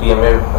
TMA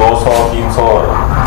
200-300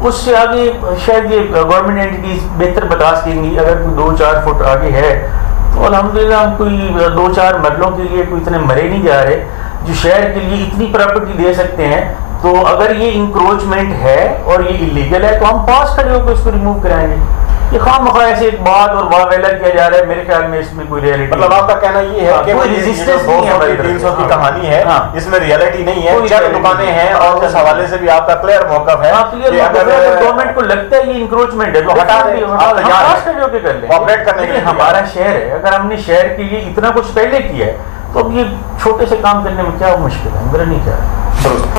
اس سے آگے شاید یہ گورنمنٹ اینٹیز بہتر بتا سکیں گی. اگر کوئی 2-4 فٹ آگے ہے تو الحمدللہ ہم کوئی 2-4 مرلوں کے لیے کوئی اتنے مرے نہیں جا رہے جو شہر کے لیے اتنی پراپرٹی دے سکتے ہیں. تو اگر یہ انکروچمنٹ ہے اور یہ اللیگل ہے تو ہم پاس کھڑے ہو کے اس کو ریموو کرائیں گے. یہ خواہ مخواہ ایسے ایک بات اور واویلا کیا جا رہا ہے, میرے خیال میں اس میں کوئی ریئلٹی مطلب آپ کا کہنا یہ ہے کہ کوئی ریزسٹنس نہیں ہے. 300 کی کہانی ہے, ہاں. اس میں ریئلٹی نہیں ہے, کوئی چند reality دکانیں ہیں اور اس حوالے سے بھی آپ کا کلیئر موقف ہے کہ اگر گورنمنٹ کو لگتا ہے یہ انکروچمنٹ ہے تو ہٹا دیں, آپ تیار پاس کھڑے ہو کے کر لیں. کوآپریٹ کرنے کے لیے ہمارا شہر ہے, اگر ہم نے شہر کے لیے اتنا کچھ پہلے کیا ہے تو اب یہ چھوٹے سے کام کرنے میں کیا مشکل ہے, میرا نہیں کیا ہے.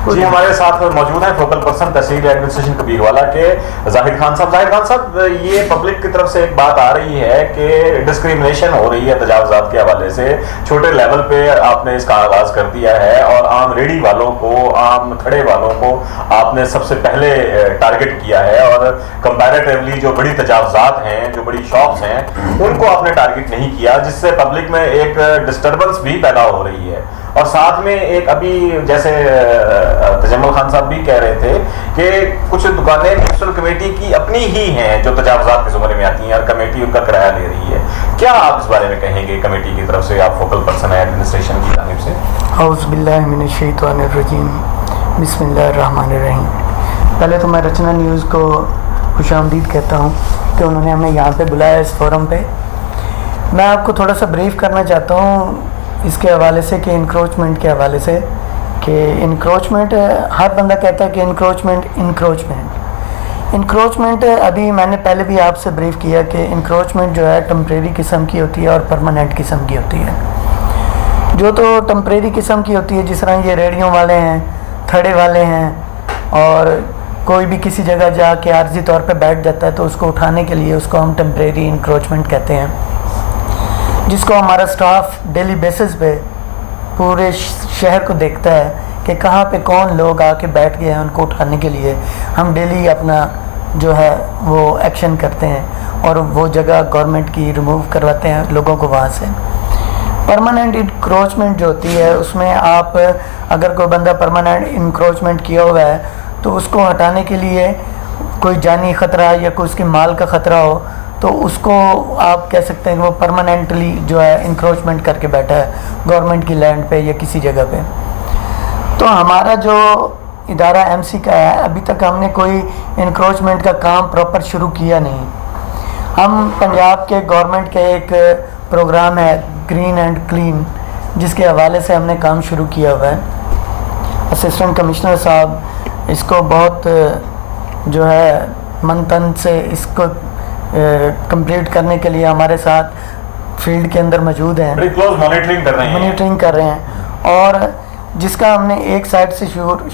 جی ہمارے ساتھ موجود ہیں فوکل پرسن تحصیل ایڈمنسٹریشن کبیروالا کے ظاہر خان صاحب. ظاہر خان صاحب, یہ پبلک کی طرف سے ایک بات آ رہی ہے کہ ڈسکریمنیشن ہو رہی ہے تجاوزات کے حوالے سے. چھوٹے لیول پہ آپ نے اس کا آغاز کر دیا ہے اور عام ریڑھی والوں کو, عام کھڑے والوں کو آپ نے سب سے پہلے ٹارگٹ کیا ہے اور کمپیریٹیولی جو بڑی تجاوزات ہیں, جو بڑی شاپس ہیں, ان کو آپ نے ٹارگٹ نہیں کیا, جس سے پبلک میں ایک ڈسٹربنس بھی پیدا ہو رہی ہے. اور ساتھ میں ایک ابھی جیسے تجمل خان صاحب بھی کہہ رہے تھے کہ کچھ دکانیں میونسپل کمیٹی کی اپنی ہی ہیں جو تجاوزات کے زمرے میں آتی ہیں اور کمیٹی ان کا کرایہ لے رہی ہے. کیا آپ اس بارے میں کہیں گے کمیٹی کی طرف سے, آپ فوکل پرسن ہیں ایڈمنسٹریشن کی جانب سے؟ اعوذ باللہ من الشیطان الرجیم, بسم اللہ الرحمن الرحیم. پہلے تو میں رچنا نیوز کو خوش آمدید کہتا ہوں کہ انہوں نے ہمیں یہاں پہ بلایا اس فورم پہ. میں آپ کو تھوڑا سا بریف کرنا چاہتا ہوں اس کے حوالے سے کہ انکروچمنٹ کے حوالے سے, کہ انکروچمنٹ ہر بندہ کہتا ہے کہ انکروچمنٹ ابھی میں نے پہلے بھی آپ سے بریف کیا کہ انکروچمنٹ جو ہے ٹمپریری قسم کی ہوتی ہے اور پرماننٹ قسم کی ہوتی ہے. جو تو ٹمپریری قسم کی ہوتی ہے, جس طرح یہ ریڑھیوں والے ہیں, تھڑے والے ہیں, اور کوئی بھی کسی جگہ جا کے عارضی طور پہ بیٹھ جاتا ہے تو اس کو اٹھانے کے لیے اس کو ہم ٹمپریری انکروچمنٹ کہتے ہیں, جس کو ہمارا سٹاف ڈیلی بیسس پہ پورے شہر کو دیکھتا ہے کہ کہاں پہ کون لوگ آ کے بیٹھ گئے ہیں. ان کو اٹھانے کے لیے ہم ڈیلی اپنا جو ہے وہ ایکشن کرتے ہیں اور وہ جگہ گورنمنٹ کی ریموو کرواتے ہیں لوگوں کو وہاں سے. پرماننٹ انکروچمنٹ جو ہوتی ہے اس میں آپ اگر کوئی بندہ پرماننٹ انکروچمنٹ کیا ہوا ہے تو اس کو ہٹانے کے لیے کوئی جانی خطرہ یا کوئی اس کے مال کا خطرہ ہو تو اس کو آپ کہہ سکتے ہیں کہ وہ پرماننٹلی جو ہے انکروچمنٹ کر کے بیٹھا ہے گورنمنٹ کی لینڈ پہ یا کسی جگہ پہ. تو ہمارا جو ادارہ ایم سی کا ہے, ابھی تک ہم نے کوئی انکروچمنٹ کا کام پراپر شروع کیا نہیں. ہم پنجاب کے گورنمنٹ کے ایک پروگرام ہے گرین اینڈ کلین, جس کے حوالے سے ہم نے کام شروع کیا ہوا ہے. اسسٹنٹ کمشنر صاحب اس کو بہت جو ہے من تن سے اس کو کمپلیٹ کرنے کے لیے ہمارے ساتھ فیلڈ کے اندر موجود ہیں, بڑی کلوز مانیٹرنگ کر رہے ہیں. اور جس کا ہم نے ایک سائڈ سے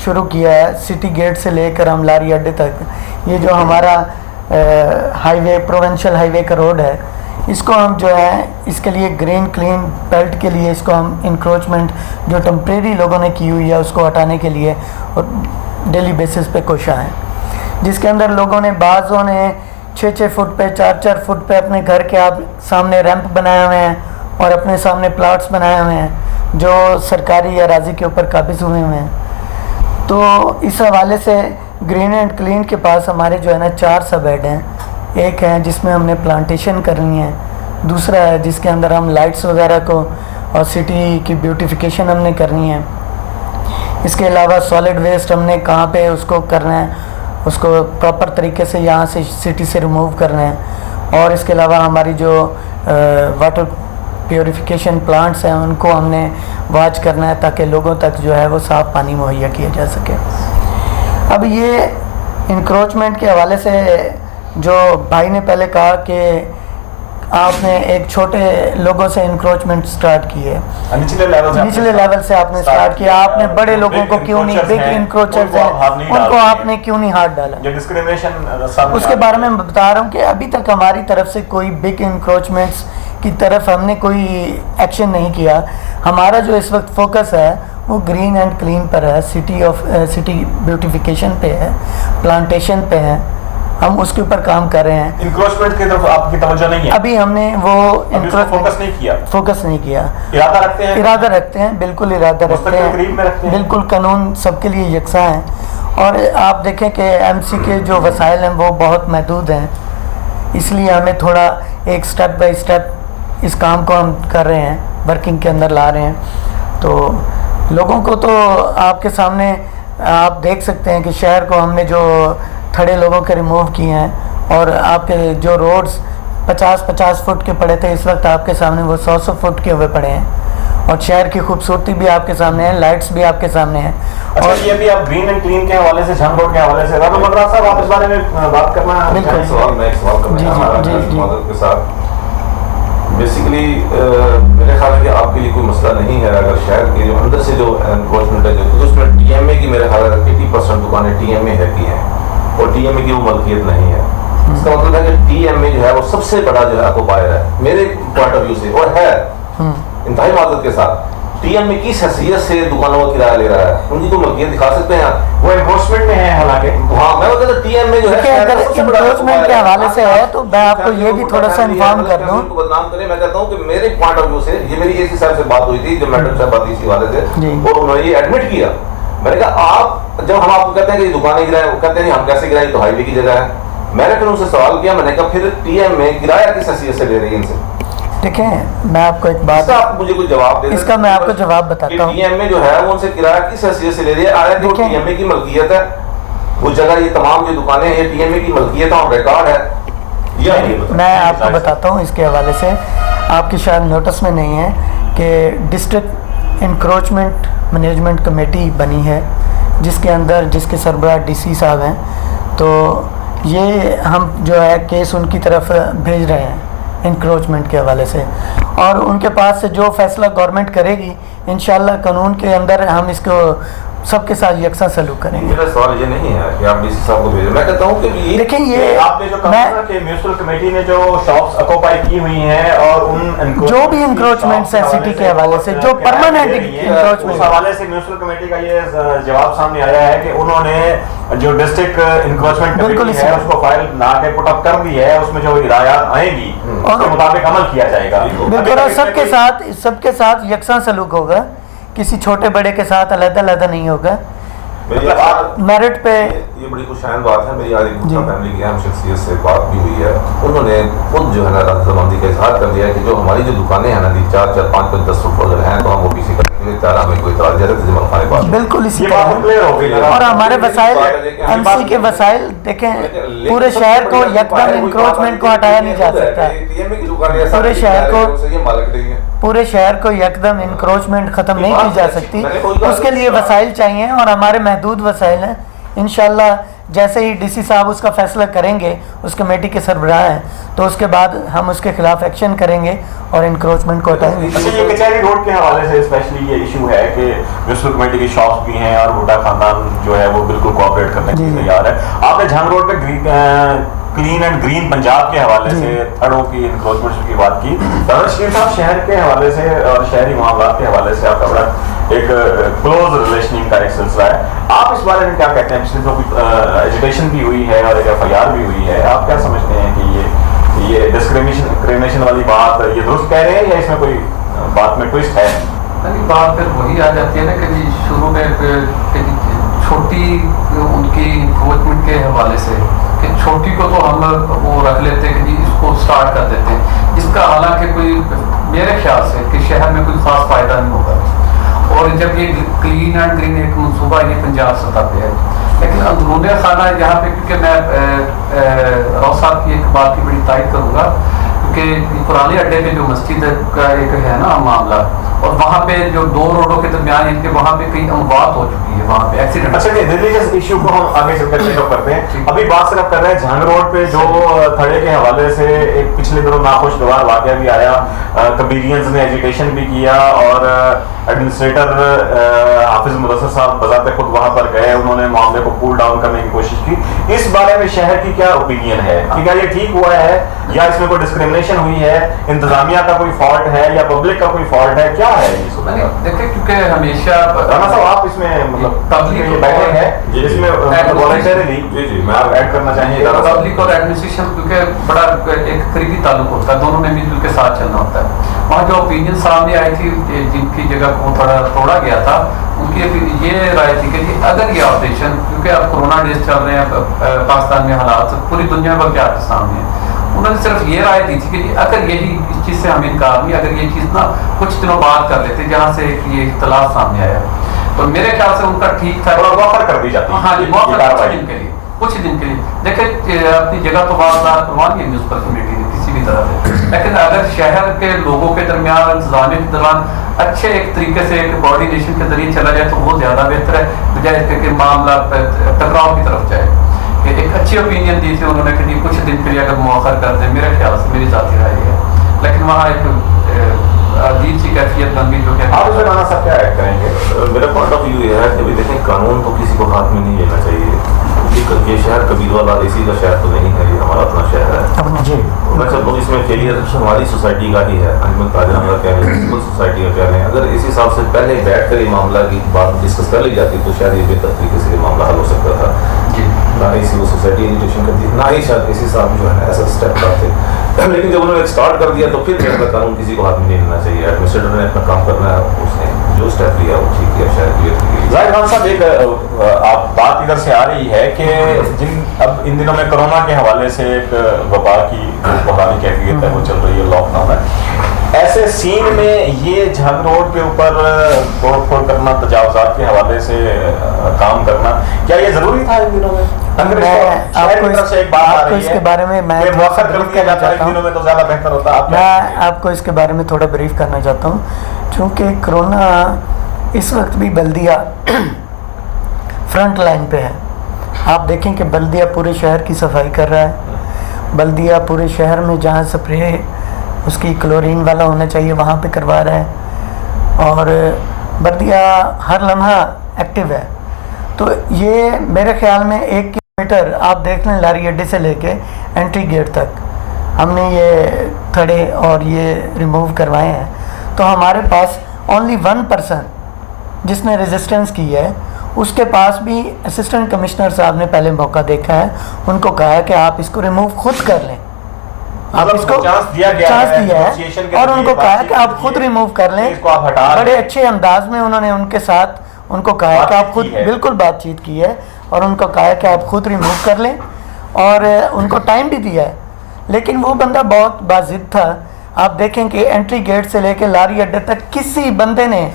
شروع کیا ہے, سٹی گیٹ سے لے کر ہم لاری اڈے تک, یہ جو ہمارا ہائی وے پروونشل ہائی وے کا روڈ ہے, اس کو ہم جو ہے اس کے لیے گرین کلین بیلٹ کے لیے اس کو ہم انکروچمنٹ جو ٹمپریری لوگوں نے کی ہوئی ہے اس کو ہٹانے کے لیے اور ڈیلی بیسس پہ کوشاں ہیں, جس کے اندر لوگوں نے بعضوں نے 6-6 فٹ پہ 4-4 فٹ پہ اپنے گھر کے آپ سامنے ریمپ بنائے ہوئے ہیں اور اپنے سامنے پلاٹس بنائے ہوئے ہیں جو سرکاری اراضی کے اوپر قابض ہوئے ہوئے ہیں. تو اس حوالے سے گرین اینڈ کلین کے پاس ہمارے جو ہے نا 4 سب ہیڈ ہیں. ایک ہے جس میں ہم نے پلانٹیشن کرنی ہے, دوسرا ہے جس کے اندر ہم لائٹس وغیرہ کو اور سٹی کی بیوٹیفیکیشن ہم نے کرنی ہے. اس کے علاوہ سالڈ ویسٹ ہم نے کہاں پہ اس کو کرنا ہے, اس کو پراپر طریقے سے یہاں سے سٹی سے ریموو کرنا ہے. اور اس کے علاوہ ہماری جو واٹر پیوریفیکیشن پلانٹس ہیں ان کو ہم نے واچ کرنا ہے تاکہ لوگوں تک جو ہے وہ صاف پانی مہیا کیا جا سکے. اب یہ انکروچمنٹ کے حوالے سے جو بھائی نے پہلے کہا کہ آپ نے ایک چھوٹے لوگوں سے انکروچمنٹ سٹارٹ کی ہے, نچلے لیول سے آپ نے سٹارٹ کیا. آپ نے بڑے لوگوں کو کیوں نہیں, بگ انکروچرز ہیں ان کو آپ نے کیوں نہیں ہاتھ ڈالا؟ اس کے بارے میں بتا رہا ہوں کہ ابھی تک ہماری طرف سے کوئی بگ انکروچمنٹس کی طرف ہم نے کوئی ایکشن نہیں کیا. ہمارا جو اس وقت فوکس ہے وہ گرین اینڈ کلین پر ہے, سٹی بیوٹیفیکیشن پہ ہے, پلانٹیشن پہ ہے. ہم اس کے اوپر کام کر رہے ہیں. انکروچمنٹ کی طرف آپ کی توجہ نہیں ہے ابھی, ہم نے وہ فوکس نہیں کیا. ارادہ رکھتے ہیں, بالکل ارادہ رکھتے ہیں, بالکل قانون سب کے لیے یکساں ہے. اور آپ دیکھیں کہ ایم سی کے جو وسائل ہیں وہ بہت محدود ہیں، اس لیے ہمیں تھوڑا ایک سٹیپ بائی سٹیپ اس کام کو ہم کر رہے ہیں، ورکنگ کے اندر لا رہے ہیں. تو لوگوں کو تو آپ کے سامنے آپ دیکھ سکتے ہیں کہ شہر کو ہم نے جو تھڑے لوگوں کے ریموو کیے ہیں، اور آپ کے جو روڈز 50 فٹ کے پڑے تھے، اس وقت آپ کے سامنے وہ 100 فٹ کے ہوئے پڑے ہیں، اور شہر کی خوبصورتی بھی آپ کے سامنے ہے، لائٹس بھی آپ کے سامنے ہیں. اچھا، یہ بھی آپ گرین اینڈ کلین کے حوالے سے، جھنگ روڈ کے حوالے سے، رانا مدرا صاحب آپ اس بارے میں بات کرنا بالکل. سوال میں ایک سوال کرنا چاہتا ہوں کے ساتھ. بیسیکلی میرے خیال ہے کہ آپ کے لیے کوئی مسئلہ نہیں ہے اگر شہر کے جو اندر سے جو انکروچمنٹ ہے، کیونکہ اس میں ٹی ایم اے کی میرے خیال ہے 80% دکانیں ٹی ایم اے ہے کی ہیں، اور ٹی ایم اے کی وہ ملکیت نہیں ہے. اس کا مطلب ہے کہ ٹی ایم اے جو ہے وہ سب سے بڑا جو ہے اکوپائر ہے میرے پوائنٹ آف ویو سے، اور ہے انتہائی معذرت کے ساتھ. ٹی ایم اے کس حیثیت سے دکانوں کا کرایہ لے رہا ہے؟ ان کی تو ملکیت دکھا سکتے ہیں، وہ انفورسمنٹ میں ہے. حالانکہ ہاں میں وہ کہتا ہوں ٹی ایم اے جو ہے اگر انکروچمنٹ کے حوالے سے ہے تو میں آپ کو یہ بھی تھوڑا سا انفارم کر دوں. بدنام کریں، میں کہتا ہوں کہ میرے پوائنٹ آف ویو سے، یہ میری اے سی صاحب سے بات ہوئی تھی جب میڈم صاحب بات اسی حوالے سے، اور انہوں نے یہ ایڈمٹ کیا. میں نے کہا آپ جب ہم آپ کو کہتے ہیں کہ یہ دکانیں گرائیں، وہ کہتے ہیں ہم کیسے گرائیں، تو ہائی وے کی جگہ ہے. میں نے پھر ان سے سوال کیا، میں نے کہا پھر ٹی ایم اے کرایہ کس حیثیت سے لے رہی ہے ان سے؟ دیکھیں میں آپ کو ایک بات، آپ مجھے کوئی جواب دے، اس کا میں آپ کو جواب بتاتا ہوں. ٹی ایم اے جو ہے وہ ان سے کرایہ کس حیثیت سے لے رہی ہے؟ آیا کہ وہ ٹی ایم اے کی ملکیت ہے، وہ جگہ یہ تمام جو دکانیں ہیں ٹی ایم اے کی ملکیت ہے اور ریکارڈ ہے. میں آپ کو بتاتا ہوں اس کے حوالے سے، آپ کی شاید نوٹس میں نہیں ہے کہ ڈسٹرکٹ انکروچمنٹ مینجمنٹ کمیٹی بنی ہے، جس کے اندر جس کے سربراہ ڈی سی صاحب ہیں. تو یہ ہم جو ہے کیس ان کی طرف بھیج رہے ہیں انکروچمنٹ کے حوالے سے، اور ان کے پاس سے جو فیصلہ گورنمنٹ کرے گی انشاءاللہ قانون کے اندر ہم اس کو سب کے ساتھ یکساں سلوک کریں گے. میرا سوال یہ نہیں ہے کہ آپ ڈی سی صاحب کو بھیجیں، میں کہتا ہوں کہ یہ دیکھیں یہ آپ نے جو کہا نا کہ میونسپل کمیٹی نے جو شاپس اکوپائی کی ہوئی ہیں اور ان جو بھی انکروچمنٹس ہیں سٹی کے حوالے سے، جو پرماننٹ انکروچمنٹ، اس حوالے سے میونسپل کمیٹی کا یہ جواب سامنے آیا ہے کہ انہوں نے جو ڈسٹرکٹ انکروچمنٹ کمیٹی ہے اس کو فائل لا کے پٹ اپ کر دی ہے، اس میں جو ہدایات آئیں گی اس کے مطابق عمل کیا جائے گا. بالکل، اور سب کے ساتھ یکساں سلوک ہوگا، کسی چھوٹے بڑے کے ساتھ علیحدہ علیحدہ نہیں ہوگا. میرٹ پہ یہ بڑی خوشائن بات ہے. میری آج ایک فیملی کی اہم شخصیت سے بات بھی ہوئی ہے، انہوں نے خود جو ہے نا رضامندی کا اظہار کر دیا کہ جو ہماری جو دکانیں ہیں نا 4 4 5 5 10 فٹ اگر ہیں تو ہم وہ کسی کا چارہ ہمیں کوئی اعتراض ہے جمال خانے بات بالکل اسی طرح. اور ہمارے وسائل ایم سی کے وسائل دیکھیں، پورے شہر کو یکدم انکروچمنٹ کو ہٹایا نہیں جا سکتا، پورے شہر کو یکدم انکروچمنٹ ختم نہیں کی جا سکتی. اس کے لیے وسائل چاہیے اور ہمارے محدود وسائل ہیں. انشاءاللہ جیسے ہی ڈی سی صاحب اس کا فیصلہ کریں گے، اس کمیٹی کے سربراہ ہیں، تو اس کے بعد ہم اس کے خلاف ایکشن کریں گے اور انکروچمنٹ کو ہٹائیں گے. اچھا، یہ کچہری روڈ کے حوالے سے اسپیشلی یہ ایشو ہے کہ میونسپل کمیٹی کی شاپس بھی ہیں اور بھٹا خاندان جو ہے وہ بالکل کوآپریٹ کرنے کے لیے تیار ہے. آپ نے جھنگ روڈ پہ کلین اینڈ گرین پنجاب کے حوالے سے تھڑوں کی انکروچمنٹ کی بات کی. دانش شریف صاحب شہر کے حوالے سے اور شہری معاملات کے حوالے سے آپ کا بڑا ایک کلوز ریلیشننگ کا ایک سلسلہ ہے. آپ اس بارے میں کیا کہتے ہیں؟ پچھلے تو ایجوکیشن بھی ہوئی ہے اور ایک ایف آئی آر بھی ہوئی ہے، آپ کیا سمجھتے ہیں کہ یہ ڈسکریمنیشن والی بات یہ درست کہہ رہے ہیں یا اس میں کوئی بات میں ٹویسٹ ہے؟ بات پھر وہی آ جاتی ہے نا کہ جی شروع میں چھوٹی ان کی انکروچمنٹ کے حوالے سے کہ چھوٹی کو تو ہم وہ رکھ لیتے ہیں کہ جی اس کو سٹارٹ کر دیتے ہیں، جس کا حالانکہ کوئی میرے خیال سے کہ شہر میں کوئی خاص فائدہ نہیں ہوگا. اور جب یہ کلین اینڈ گرین ایک منصوبہ یہ پنجاب سطح پہ ہے، لیکن اندرون خانہ یہاں پہ کیونکہ میں راؤ صاحب کی ایک بات کی بڑی تائید کروں گا، کیونکہ پرانے اڈے پہ جو مسجد کا ایک ہے نا معاملہ، اور وہاں پہ جو 2 روڈوں کے درمیان ان کے وہاں پہ کئی اموات ہو چکی ہے، وہاں پہ ایکسیڈنٹ. اچھا، ریلیجس ایشو کو ہم آگے چل کر ٹیک اپ کرتے ہیں. ابھی بات صرف کر رہے ہیں جھنگ روڈ پہ جو تھڑے کے حوالے سے ایک پچھلے دنوں ناخوشگوار واقعہ بھی آیا. کبیرینز نے ایجوکیشن بھی کیا اور ایڈمنسٹریٹر حافظ مدثر صاحب بذات خود وہاں پر گئے، انہوں نے معاملے کو کول ڈاؤن کرنے کی کوشش کی. اس بارے میں شہر کی کیا اوپینین ہے کہ کیا یہ ٹھیک ہوا ہے یا اس میں کوئی ڈسکریمنیشن ہوئی ہے، انتظامیہ کا کوئی فالٹ ہے یا پبلک کا کوئی فالٹ ہے، کیا ہے اس کو؟ دیکھیں کیونکہ ہمیشہ رانا صاحب آپ اس میں مطلب پبلک بیٹھے ہیں جس میں والنٹیرلی میں آپ ایڈ کرنا چاہیں گے. پبلک اور ایڈمنسٹریشن کیونکہ بڑا ایک قریبی تعلق ہوتا ہے، دونوں نے مل جل کے ساتھ چلنا ہوتا ہے. وہاں جو اوپینین سامنے آئی تھی جن کی جگہ کو تھوڑا توڑا گیا تھا، ان کی یہ رائے تھی کہ جی اگر یہ آپریشن، کیونکہ اب کرونا ڈیز چل رہے ہیں پاکستان میں، حالات پوری دنیا میں کیا کے سامنے ہیں، انہوں نے صرف یہ رائے دی تھی کہ جی اگر یہی اس چیز سے ہم انکار نہیں، اگر یہ چیز نا کچھ دنوں بعد کر لیتے جہاں سے یہ اختلاف سامنے آیا، تو میرے خیال سے ان کا ٹھیک تھا، موخر کر دی جاتی، ہاں جی موخر کچھ دن کے لیے دیکھیں اپنی جگہ تو واردات کروانی ہے میونسپل کمیٹی نے کسی بھی طرح سے، لیکن اگر شہر کے لوگوں کے درمیان انتظامیہ کے دوران اچھے ایک طریقے سے ایک کوآرڈینیشن کے ذریعے چلا جائے تو وہ زیادہ بہتر ہے، بجائے اس کے کہ معاملہ ٹکراؤ کی طرف جائے۔ کہ ایک اچھی اوپینین دی تھی انہوں نے کہ کچھ دن کے لیے اگر مؤخر کر دیں، میرے خیال سے میری ذاتی رائے ہے، لیکن وہاں ایک عجیب سی کیفیت بن گئی جو کہ آپ اس میں رانا صاحب کیا ایڈ کریں گے؟ میرا پوائنٹ آف ویو یہ ہے کہ دیکھیں قانون تو کسی کو ہاتھ میں نہیں لینا چاہیے، یہ شہر کبیر والا اسی کا شہر تو نہیں ہے، یہ ہمارا اپنا شہر ہے، جی میں چاہتا ہوں اس میں فیلئر ہماری سوسائٹی کا ہی ہے، انجمن تاجران کا کہہ لیں، سول سوسائٹی کا کہہ لیں، اگر اسی حساب سے پہلے بیٹھ کر یہ معاملہ کی بات ڈسکس کر لی جاتی تو شاید یہ بہتر طریقے سے یہ معاملہ حل ہو سکتا تھا، نہ ہی وہ سوسائٹی ایجوکیشن کرتی، نہ ہی شاید اسی صاحب جو ہے ایسا اسٹیپ کرتے، لیکن جب انہوں نے اسٹارٹ کر دیا تو پھر جو ہے قانون کسی کو ہاتھ میں نہیں لینا چاہیے، ایڈمنسٹریٹر نے اپنا کام کرنا ہے، اس نے جو اسٹیپ لیا وہ ٹھیک کیا شاید کلیئر کیا۔ ظاہر خان صاحب ایک آپ بات ادھر سے آ رہی ہے کہ جن اب ان دنوں میں کرونا کے حوالے سے ایک وبا کی بحرانی کیفیت ہے وہ چل رہی ہے، لاک ڈاؤن ہے، ایسے سین میں یہ جھنگ روڈ کے اوپر توڑ پھوڑ کرنا، تجاوزات کے حوالے سے کام کرنا، کیا یہ ضروری تھا ان دنوں میں؟ آپ کو اس کے بارے میں میں آپ کو اس کے بارے میں تھوڑا بریف کرنا چاہتا ہوں، چونکہ کرونا اس وقت بھی بلدیہ فرنٹ لائن پہ ہے۔ آپ دیکھیں کہ بلدیہ پورے شہر کی صفائی کر رہا ہے، بلدیہ پورے شہر میں جہاں سپرے اس کی کلورین والا ہونا چاہیے وہاں پہ کروا رہا ہے، اور بلدیہ ہر لمحہ ایکٹیو ہے۔ تو یہ میرے خیال میں 1 کلومیٹر آپ دیکھ لیں لاری اڈے سے لے کے انٹری گیٹ تک ہم نے یہ تھڑے اور یہ ریموو کروائے ہیں، تو ہمارے پاس اونلی 1% جس نے ریزسٹنس کی ہے، اس کے پاس بھی اسسٹنٹ کمشنر صاحب نے پہلے موقع دیکھا ہے، ان کو کہا ہے کہ آپ اس کو ریموو خود کر لیں، آپ اس کو چانس دیا ہے، اور ان کو کہا ہے کہ آپ خود ریموو کر لیں۔ بڑے اچھے انداز میں انہوں نے ان کے ساتھ ان کو کہا ہے کہ آپ خود بالکل بات چیت کی ہے، اور ان کو کہا ہے کہ آپ خود ریموو کر لیں، اور ان کو ٹائم بھی دیا ہے، لیکن وہ بندہ بہت باضد تھا۔ آپ دیکھیں کہ انٹری گیٹ سے لے کے لاری اڈے تک کسی بندے نے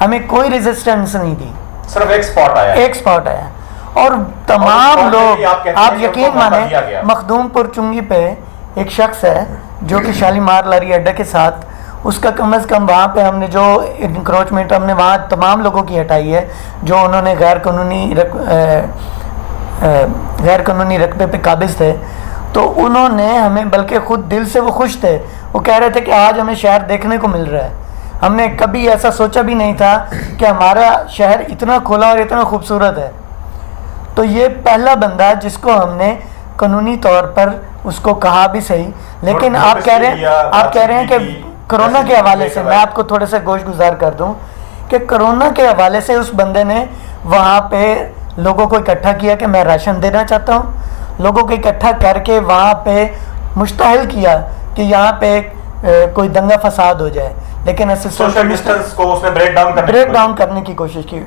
ہمیں کوئی ریزسٹنس نہیں دی، صرف ایک سپاٹ آیا، اور تمام لوگ، آپ یقین مانیں مخدوم پور چنگی پہ ایک شخص ہے جو کہ شالیمار لاری اڈے کے ساتھ، اس کا کم از کم وہاں پہ ہم نے جو انکروچمنٹ ہم نے وہاں تمام لوگوں کی ہٹائی ہے جو انہوں نے غیر قانونی رقبے پہ قابض تھے، تو انہوں نے ہمیں بلکہ خود دل سے وہ خوش تھے، وہ کہہ رہے تھے کہ آج ہمیں شہر دیکھنے کو مل رہا ہے، ہم نے کبھی ایسا سوچا بھی نہیں تھا کہ ہمارا شہر اتنا کھلا اور اتنا خوبصورت ہے۔ تو یہ پہلا بندہ جس کو ہم نے قانونی طور پر اس کو کہا بھی صحیح، لیکن آپ کہہ رہے ہیں کہ کرونا کے حوالے سے، میں آپ کو تھوڑے سے گوش گزار کر دوں کہ کرونا کے حوالے سے اس بندے نے وہاں پہ لوگوں کو اکٹھا کیا کہ میں راشن دینا چاہتا ہوں، لوگوں کو اکٹھا کر کے وہاں پہ مشتعل کیا کہ یہاں پہ کوئی دنگا فساد ہو جائے، لیکن اسسٹنٹ ڈسٹنس کو اس نے بریک ڈاؤن کرنے کی کوشش کی،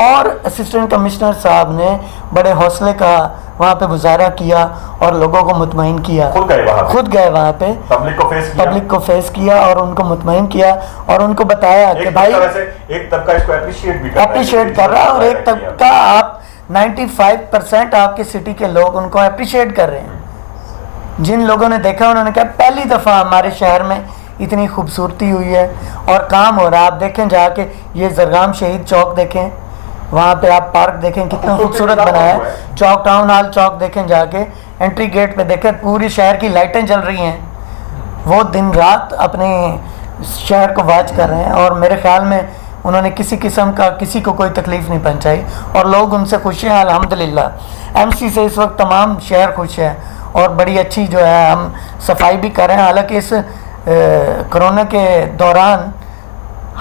اور اسسٹنٹ کمشنر صاحب نے بڑے حوصلے کا وہاں پہ مظاہرہ کیا اور لوگوں کو مطمئن کیا، خود گئے وہاں پہ، پبلک کو فیس کیا اور ان کو مطمئن کیا، اور ان کو بتایا کہ بھائی ایک طبقہ اس کو اپریشیٹ کر رہا ہے، اور ایک طبقہ آپ 95% آپ کے سٹی کے لوگ ان کو اپریشیٹ کر رہے ہیں۔ جن لوگوں نے دیکھا انہوں نے کہا پہلی دفعہ ہمارے شہر میں اتنی خوبصورتی ہوئی ہے اور کام ہو رہا ہے۔ آپ دیکھیں جا کے یہ زرگام شہید چوک دیکھیں، وہاں پہ آپ پارک دیکھیں کتنا خوبصورت بنا ہے، چوک ٹاؤن ہال چوک دیکھیں جا کے، انٹری گیٹ پہ دیکھیں پوری شہر کی لائٹیں جل رہی ہیں، وہ دن رات اپنے شہر کو واچ کر رہے ہیں، اور میرے خیال میں انہوں نے کسی قسم کا کسی کو کوئی تکلیف نہیں پہنچائی، اور لوگ ان سے خوش ہیں الحمدللہ۔ ایم سی سے اس وقت تمام شہر خوش ہے، اور بڑی اچھی جو ہے ہم صفائی بھی کر رہے ہیں، حالانکہ اس کرونا کے دوران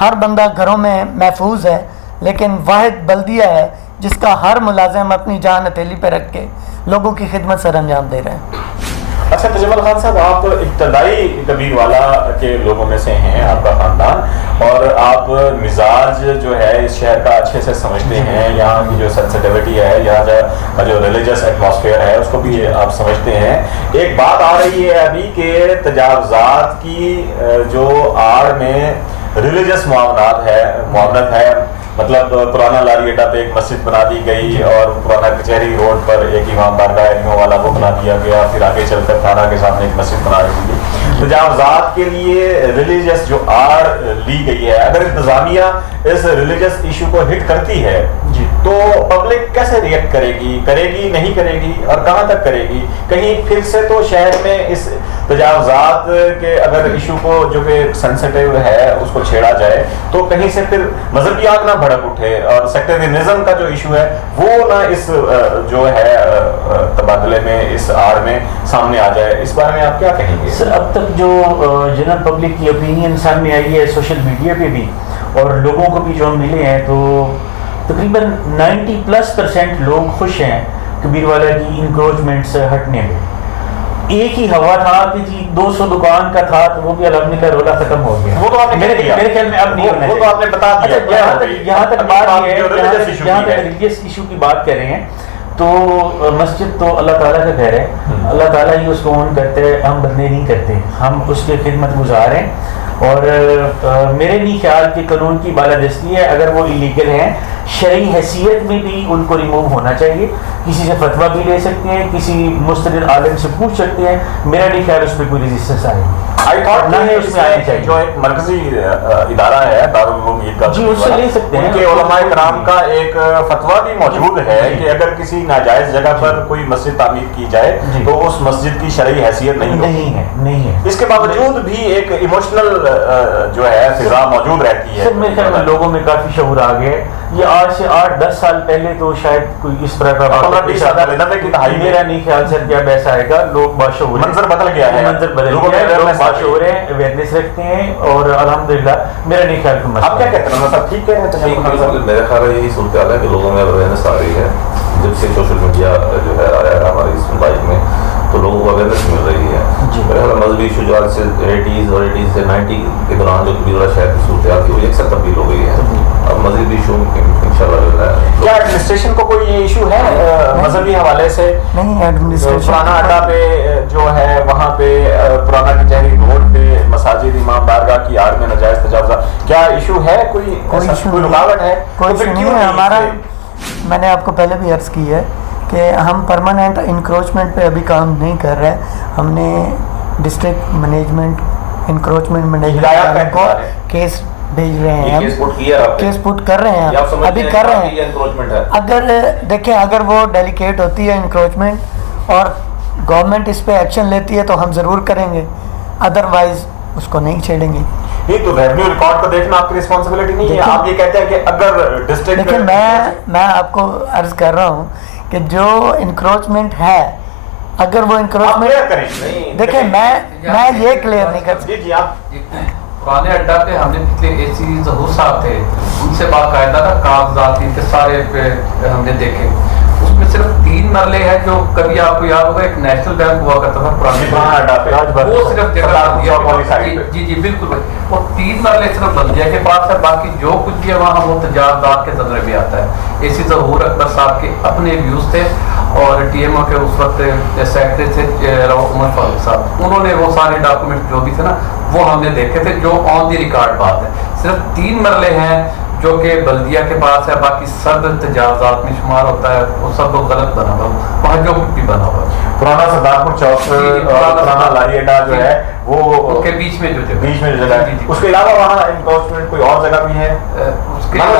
ہر بندہ گھروں میں محفوظ ہے، لیکن واحد بلدیہ ہے جس کا ہر ملازم اپنی جان ہتھیلی پہ رکھ کے لوگوں کی خدمت سر انجام دے رہے ہیں۔ اچھا تجمل خان صاحب، آپ ابتدائی کبیر والا کے لوگوں میں سے ہیں، آپ کا خاندان، اور آپ مزاج جو ہے اس شہر کا اچھے سے سمجھتے ہیں، یہاں کی جو سینسٹیوٹی ہے، یہاں کا جو ریلیجس ایٹماسفیئر ہے اس کو بھی آپ سمجھتے ہیں۔ ایک بات آ رہی ہے ابھی کہ تجاوزات کی جو آڑ میں ریلیجس معاونت ہے، مطلب پرانا لاری اڈا پہ ایک مسجد بنا دی گئی اور پرانا کچہری روڈ پر ایک امام بارگاہ علمیوں والا وہ بنا دیا گیا، پھر آگے چل کر تھانہ کے سامنے ایک مسجد بنا دی گئی۔ تجاوزات کے لیے ریلیجس جو آڑ لی گئی ہے، اگر انتظامیہ اس ریلیجس ایشو کو ہٹ کرتی ہے تو پبلک کیسے ریئیکٹ کرے گی نہیں کرے گی، اور کہاں تک کرے گی؟ کہیں پھر سے تو شہر میں اس تجاوزات کے اگر ایشو کو جو کہ سینسٹیو ہے اس کو چھیڑا جائے تو کہیں سے پھر مذہبی آگ نہ بھڑک اٹھے اور سیکٹرینزم کا جو ایشو ہے وہ نہ اس جو ہے تبادلے میں، اس آڑ میں سامنے آ جائے۔ اس بارے میں آپ کیا کہیں گے؟ سر، اب تک جو جنرل پبلک کی اوپینین سامنے آئی ہے سوشل میڈیا پہ بھی اور لوگوں کو بھی جو ہم ملے ہیں، تو تقریباً 90+ % لوگ خوش ہیں کبیر والا کی انکروچمنٹ سے ہٹنے میں۔ ایک ہی ہوا تھا کہ جی 200 دکان کا تھا تو وہ بھی الحمدللہ رولا ختم ہو گیا، وہ تو آپ نے میرے خیال میں اب نہیں ہونا وہ تو آپ نے بتا دیا۔ یہاں تک بات یہ ہے، جہاں تک ریلیجس ایشو کی بات کر رہے ہیں تو مسجد تو اللہ تعالیٰ کا گھر ہے، اللہ تعالیٰ ہی اس کو اون کرتے ہیں، ہم بندے نہیں کرتے، ہم اس کے خدمت گزار ہیں۔ اور میرے نہیں خیال کہ قانون کی بالادستی ہے، اگر وہ ایلیگل ہیں شرعی حیثیت میں بھی ان کو ریموو ہونا چاہیے، کسی سے فتویٰ بھی لے سکتے ہیں، کسی مستند عالم سے پوچھ سکتے ہیں، میرا نہیں خیال اس پہ کوئی ریزسٹنس آئے نہ ہے اس میں آنی چاہیے۔ جو ایک مرکزی ادارہ ہے دارالعلوم عید گاہ جی اس سے لے سکتے ہیں، ان کے علماء کرام کا ایک فتویٰ بھی موجود ہے کہ اگر کسی ناجائز جگہ پر کوئی مسجد تعمیر کی جائے تو اس مسجد کی شرعی حیثیت نہیں ہے۔ اس کے باوجود بھی ایک ایموشنل جو ہے فضا موجود رہتی ہے۔ سر میرے خیال میں لوگوں میں کافی شعور آ گیا ہے، یہ آج سے 8-10 سال پہلے تو شاید کوئی اس طرح کا میرا نہیں خیال سر کہ اب ایسا آئے گا، لوگ باشعور، منظر بدل گیا ہے، لوگ باشعور ہیں، اویئرنیس رکھتے ہیں، اور الحمدللہ میرا نہیں خیال کہ آپ کیا کہتے ہیں صاحب؟ ٹھیک ہے، میرا خیال ہے یہی صورتحال ہے کہ لوگوں میں اویئرنیس آ رہی ہے جب سے سوشل میڈیا جو ہے آیا ہے ہماری اس لائف میں، تو لوگوں کو اویئرنیس مل رہی ہے۔ میرا خیال مذہبی ایشو جو آج سے 80s اور 80s سے 90 کے دوران جو کبیر والا شہر کی صورتحال تھی وہ اکثر تبدیل ہو گئی ہے۔ اب مذہبی ایشو انشاءاللہ جو ہے، کیا ایڈمنسٹریشن کو کوئی ایشو ہے مذہبی حوالے سے؟ نہیں، ایڈمنسٹریشن پرانا اڈا پہ جو ہے وہاں پہ پرانا کچہری روڈ پہ مساجد امام بارگاہ کی آڑ میں ناجائز تجاوزات، کیا ایشو ہے؟ کوئی رکاوٹ ہے؟ کوئی ایشو نہیں ہے ہمارا۔ میں نے آپ کو پہلے بھی عرض کی ہے کہ ہم پرماننٹ انکروچمنٹ پہ ابھی کام نہیں کر رہے، ہم نے ڈسٹرکٹ مینجمنٹ انکروچمنٹ مینجمنٹ کو کیس بھیج رہے ہیں، کیس پٹ کر رہے ہیں، ابھی کر رہے ہیں۔ اگر دیکھیں اگر وہ ڈیلیکیٹ ہوتی ہے انکروچمنٹ اور گورنمنٹ اس پہ ایکشن لیتی ہے تو ہم ضرور کریں گے، ادروائز اس کو نہیں چھیڑیں گے۔ نہیں تو ریونیو ریکارڈ کو دیکھنا آپ کی رسپانسبلٹی نہیں ہے؟ آپ یہ کہتے ہیں کہ اگر ڈسٹرکٹ، دیکھیں میں آپ کو عرض کر رہا ہوں کہ جو انکروچمنٹ ہے، اگر وہ انکروچمنٹ دیکھیں میں یہ کلیئر نہیں کر سکتا۔ جی آپ پرانے اڈا پہ ہم نے پچھلے اے سی ظہور صاحب تھے، ان سے باقاعدہ نا کاغذات ان کے سارے پہ ہم نے دیکھے، اس میں صرف 3 مرلے ہیں جو کبھی آپ کو یاد ہوگا ایک نیشنل بینک ہوا کرتا تھا پرانے اڈا پہ، وہ صرف جگہ جی بالکل، وہ 3 مرلے صرف بلدیہ کے پاس ہے، باقی جو کچھ بھی ہے وہاں وہ تجارت کے زمرے میں آتا ہے۔ اے سی ظہور اکبر صاحب کے اپنے ویوز تھے اور ٹی ایم او کے اس وقت سیکرٹری تھے عمر فاروق صاحب، انہوں نے وہ سارے ڈاکومنٹ جو بھی تھے نا وہ ہم نے دیکھے تھے، جو آن دی ریکارڈ بات ہے۔ صرف 3 مرلے ہیں جو کہ بلدیہ کے پاس ہے، باقی سب تجاوزات میں شمار ہوتا ہے، وہ سب غلط بنا ہوا، وہاں جو کچھ بھی بنا ہوا ہے۔ پرانا سردارپور چوک اور پرانا لاری اڈا جو ہے وہ کے بیچ میں جو جگہ ہے، اس کے علاوہ وہاں انکروچمنٹ کوئی اور جگہ بھی ہے؟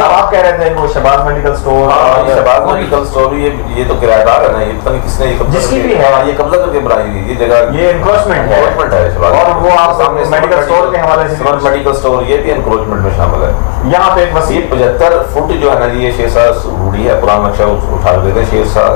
آپ کہہ رہے تھے کہ وہ Shahbaz medical store, Shahbaz medical store یہ تو کرایہ دار ہے نا، یہ پتہ نہیں کس نے جس کی بھی ہے یہ قبضہ کر کے بنائی ہوئی یہ جگہ، یہ انکروچمنٹ ہے۔ اور وہ آپ سامنے میڈیکل اسٹور کے حوالے سے میڈیکل اسٹور یہ بھی انکروچمنٹ میں شامل ہے۔ یہاں پہ ایک وسیع 75 فٹ جو ہے نا یہ شیر شاہ روڑی ہے، پرانا نقشہ اٹھا دیتے ہیں شیر شاہ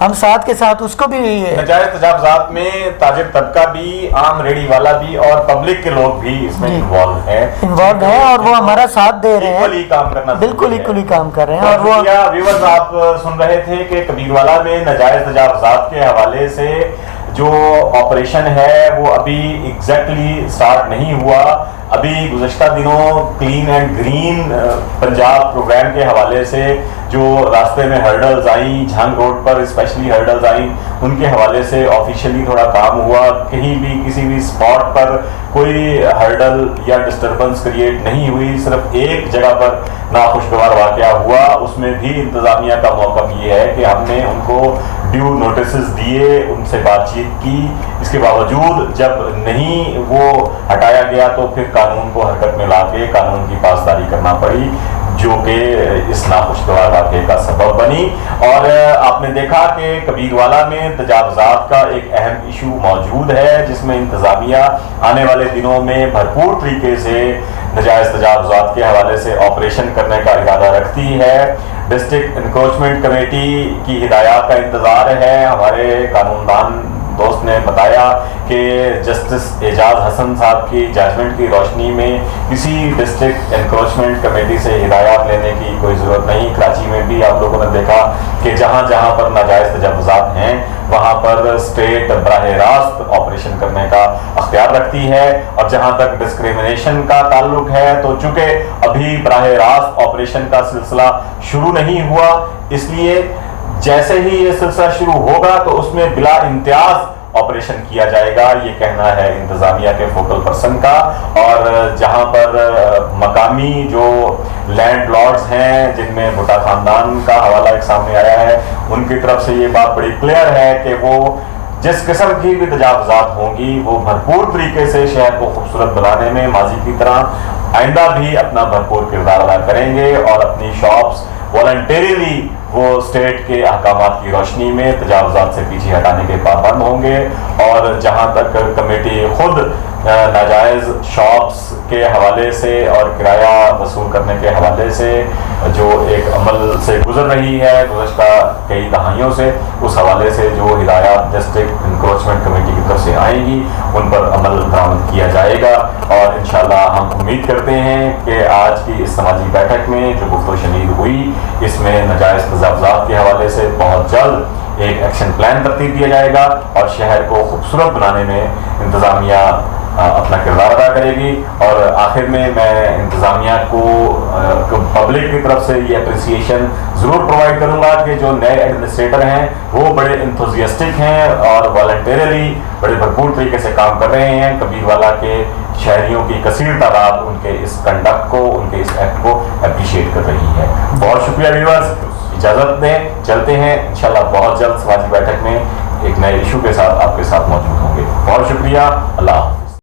ہم ساتھ کے ساتھ اس کو بھی نجائز تجاوزات میں تاجر طبقہ بھی، عام ریڑھی والا بھی اور پبلک کے لوگ بھی اس میں انوالو ہیں اور وہ ہمارا ساتھ دے رہے ہیں، ایکولی کام کرنا، بالکل ایکولی کام کر رہے ہیں. اور وہ ویورز آپ سن رہے تھے کہ کبیروالا میں نجائز تجاوزات کے حوالے سے جو آپریشن ہے وہ ابھی ایگزیکٹلی سٹارٹ نہیں ہوا. ابھی گزشتہ دنوں clean and green Punjab programme کے حوالے سے جو راستے میں ہرڈلز آئیں، جھنگ روڈ پر اسپیشلی ہرڈلز آئیں، ان کے حوالے سے آفیشیلی تھوڑا کام ہوا. کہیں بھی کسی بھی اسپاٹ پر کوئی ہرڈل یا ڈسٹربنس کریٹ نہیں ہوئی. صرف ایک جگہ پر ناخوشگوار واقعہ ہوا، اس میں بھی انتظامیہ کا موقف یہ ہے کہ ہم نے ان کو ڈیو نوٹسز دیے، ان سے بات چیت کی. اس کے باوجود جب نہیں وہ ہٹایا گیا تو پھر قانون کو حرکت میں لا کے قانون کی پاسداری کرنا پڑی، جو کہ اس ناخوشگوار واقعے کا سبب بنی. اور آپ نے دیکھا کہ کبیروالا میں تجاوزات کا ایک اہم ایشو موجود ہے، جس میں انتظامیہ آنے والے دنوں میں بھرپور طریقے سے نجائز تجاوزات کے حوالے سے آپریشن کرنے کا ارادہ رکھتی ہے. ڈسٹرکٹ انکروچمنٹ کمیٹی کی ہدایات کا انتظار ہے. ہمارے قانون دان دوست نے بتایا کہ جسٹس اعجاز حسن صاحب کی ججمنٹ کی روشنی میں کسی ڈسٹرکٹ انکروچمنٹ کمیٹی سے ہدایات لینے کی کوئی ضرورت نہیں. کراچی میں بھی آپ لوگوں نے دیکھا کہ جہاں جہاں پر ناجائز تجاوزات ہیں وہاں پر اسٹیٹ براہ راست آپریشن کرنے کا اختیار رکھتی ہے. اور جہاں تک ڈسکریمنیشن کا تعلق ہے تو چونکہ ابھی براہ راست آپریشن کا سلسلہ شروع نہیں ہوا، اس لیے جیسے ہی یہ سلسلہ شروع ہوگا تو اس میں بلا امتیاز آپریشن کیا جائے گا، یہ کہنا ہے انتظامیہ کے فوکل پرسن کا. اور جہاں پر مقامی جو لینڈ لارڈز ہیں جن میں بھٹا خاندان کا حوالہ ایک سامنے آیا ہے، ان کی طرف سے یہ بات بڑی کلیئر ہے کہ وہ جس قسم کی بھی تجاوزات ہوں گی وہ بھرپور طریقے سے شہر کو خوبصورت بنانے میں ماضی کی طرح آئندہ بھی اپنا بھرپور کردار ادا کریں گے اور اپنی شاپس والنٹیریلی وہ اسٹیٹ کے احکامات کی روشنی میں تجاوزات سے پیچھے ہٹانے کے پابند ہوں گے. اور جہاں تک کمیٹی خود ناجائز شاپس کے حوالے سے اور کرایہ وصول کرنے کے حوالے سے جو ایک عمل سے گزر رہی ہے گزشتہ کئی دہائیوں سے، اس حوالے سے جو ہدایات ڈسٹرکٹ انکروچمنٹ کمیٹی کی طرف سے آئیں گی ان پر عمل درآمد کیا جائے گا. اور انشاءاللہ ہم امید کرتے ہیں کہ آج کی اس سماجی بیٹھک میں جو گفت و شنید ہوئی اس میں ناجائز تجاوزات کے حوالے سے بہت جلد ایک ایکشن پلان ترتیب دیا جائے گا اور شہر کو خوبصورت بنانے میں انتظامیہ اپنا کردار ادا کرے گی. اور آخر میں انتظامیہ کو پبلک کی طرف سے یہ اپریسیشن ضرور پرووائڈ کروں گا کہ جو نئے ایڈمنسٹریٹر ہیں وہ بڑے انتھوزیسٹک ہیں اور والنٹیرلی بڑے بھرپور طریقے سے کام کر رہے ہیں. کبیروالا کے شہریوں کی کثیر تعداد ان کے اس کنڈکٹ کو، ان کے اس ایکٹ کو اپریشیٹ کر رہی ہے. بہت شکریہ ویورز، اجازت دیں چلتے ہیں. انشاءاللہ بہت جلد سماجی بیٹھک میں ایک نئے ایشو کے ساتھ آپ کے ساتھ موجود ہوں گے. بہت شکریہ. اللہ حافظ.